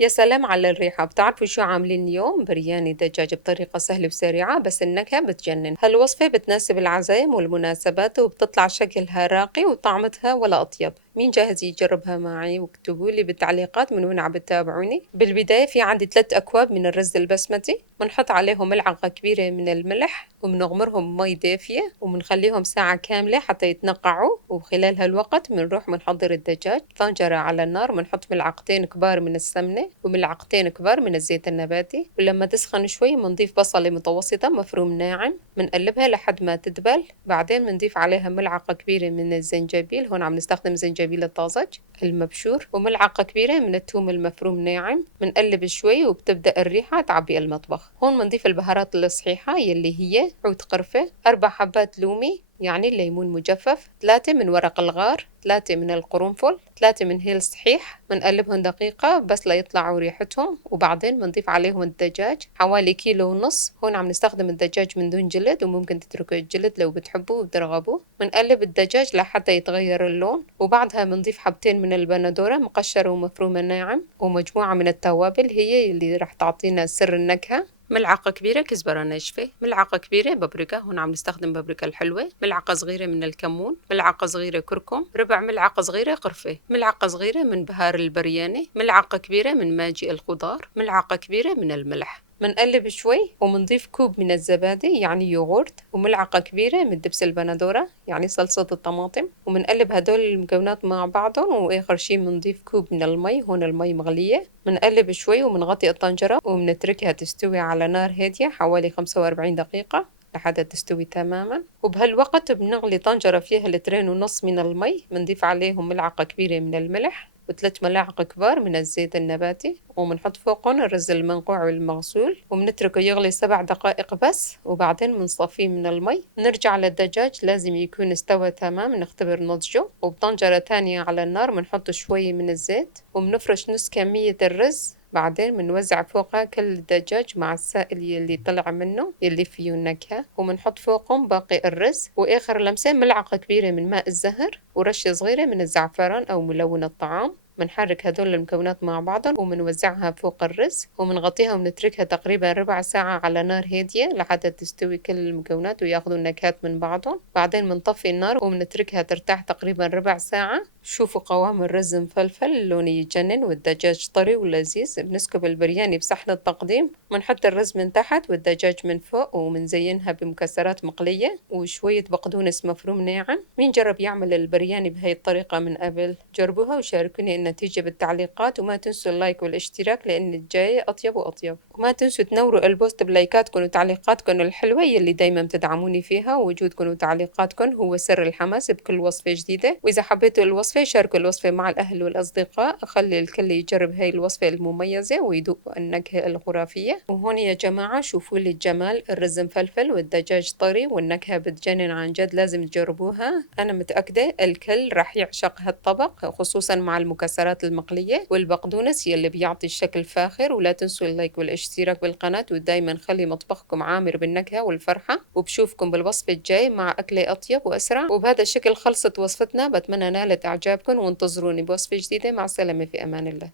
يا سلام على الريحة. بتعرفوا شو عاملين اليوم؟ برياني دجاج بطريقة سهلة وسريعة بس النكهة بتجنن. هالوصفة بتناسب العزايم والمناسبات وبتطلع شكلها راقي وطعمتها ولا أطيب. مين جاهز يجربها معي؟ واكتبوا لي بالتعليقات من وين عم بتتابعوني. بالبداية في عندي 3 أكواب من الرز البسمتي، بنحط عليهم ملعقة كبيرة من الملح وبنغمرهم مي دافية وبنخليهم ساعة كاملة حتى يتنقعوا، وخلال هالوقت بنروح بنحضر الدجاج. طنجرة على النار بنحط ملعقتين كبار من السمنة وملعقتين كبار من الزيت النباتي، ولما تسخن شوي بنضيف بصلة متوسطة مفروم ناعم، بنقلبها لحد ما تدبل. بعدين بنضيف عليها ملعقة كبيرة من الزنجبيل، هون عم نستخدم زنجبيل الطازج المبشور، وملعقة كبيرة من الثوم المفروم ناعم. بنقلب شوي وبتبدأ الريحة تعبي المطبخ. هون بنضيف البهارات الصحيحة يلي هي عود قرفة، 4 حبات لومي يعني الليمون مجفف، 3 من ورق الغار، 3 من القرنفل، 3 من هيل صحيح. بنقلبهم دقيقة بس ليطلعوا ريحتهم، وبعدين بنضيف عليهم الدجاج حوالي كيلو ونص. هون عم نستخدم الدجاج من دون جلد، وممكن تتركوا الجلد لو بتحبوا وبترغبوا. بنقلب الدجاج لحتى يتغير اللون، وبعدها بنضيف حبتين من البندورة مقشرة ومفرومة ناعم، ومجموعة من التوابل هي اللي راح تعطينا سر النكهة. ملعقة كبيرة كزبرة ناشفة، ملعقة كبيرة بابريكا، هون عم نستخدم بابريكا الحلوة، ملعقة صغيرة من الكمون، ملعقة صغيرة كركم، ربع ملعقة صغيرة قرفة، ملعقة صغيرة من بهار البرياني، ملعقة كبيرة من ماجي الخضار، ملعقة كبيرة من الملح. منقلب شوي ومنضيف كوب من الزبادي يعني يوغورت، وملعقة كبيرة من دبس البندورة يعني صلصة الطماطم، ومنقلب هدول المكونات مع بعضهم. وآخر شي منضيف كوب من المي، هون المي مغلية. منقلب شوي ومنغطي الطنجرة ومنتركها تستوي على نار هادية حوالي 45 دقيقة لحتى تستوي تماما. وبهالوقت بنغلي طنجرة فيها 2.5 لتر من المي، بنضيف عليهم ملعقة كبيرة من الملح و3 ملاعق كبار من الزيت النباتي، وبنحط فوقهم الرز المنقوع والمغسول، وبنتركه يغلي 7 دقائق بس، وبعدين بنصفيه من المي. نرجع للدجاج لازم يكون استوى تمام، نختبر نضجه، وبطنجرة تانية على النار بنحط شوي من الزيت وبنفرش نص كمية الرز. بعدين بنوزع فوقها كل الدجاج مع السائل يلي طلع منه يلي فيه النكهة، وبنحط فوقهم باقي الرز، وآخر لمسة ملعقة كبيرة من ماء الزهر ورشة صغيرة من الزعفران أو ملون الطعام. بنحرك هدول المكونات مع بعضهم وبنوزعها فوق الرز وبنغطيها وبنتركها تقريبا ربع ساعة على نار هادية لحتى تستوي كل المكونات وياخدوا النكهات من بعضهم. بعدين بنطفي النار وبنتركها ترتاح تقريبا ربع ساعة. شوفوا قوام الرز مفلفل، لونه يجنن، والدجاج طري ولذيذ. بنسكب البرياني بصحن التقديم، بنحط الرز من تحت والدجاج من فوق، ومنزينها بمكسرات مقلية وشوية بقدونس مفروم ناعم. مين جرب يعمل البرياني بهاي الطريقة من قبل؟ جربوها وشاركوني النتيجة بالتعليقات، وما تنسوا اللايك والاشتراك لأن الجاي أطيب وأطيب. وما تنسوا تنوروا البوست بلايكاتكم وتعليقاتكم الحلوة يلي دايما بتدعموني فيها، ووجودكم وتعليقاتكم هو سر الحماس بكل وصفة جديدة. وإذا حبيتوا الوصفة شاركوا الوصفة مع الأهل والأصدقاء، خلي الكل يجرب هاي الوصفة المميزة ويذوقوا النكهة الخرافية. وهون يا جماعة شوفوا لي الجمال، الرز مفلفل والدجاج طري والنكهة بتجنن عن جد، لازم تجربوها. أنا متأكدة الكل راح يعشق هالطبق، خصوصا مع المكسرات المقلية والبقدونس يلي بيعطي الشكل فاخر. ولا تنسوا اللايك والاشتراك بالقناة، ودايما خلي مطبخكم عامر بالنكهة والفرحة. وبشوفكم بالوصفة الجاي مع أكلة أطيب وأسرع. وبهذا الشكل خلصت وصفتنا، بتمنى نالت إعجابكم وانتظروني بوصفة جديدة. مع السلامة، في أمان الله.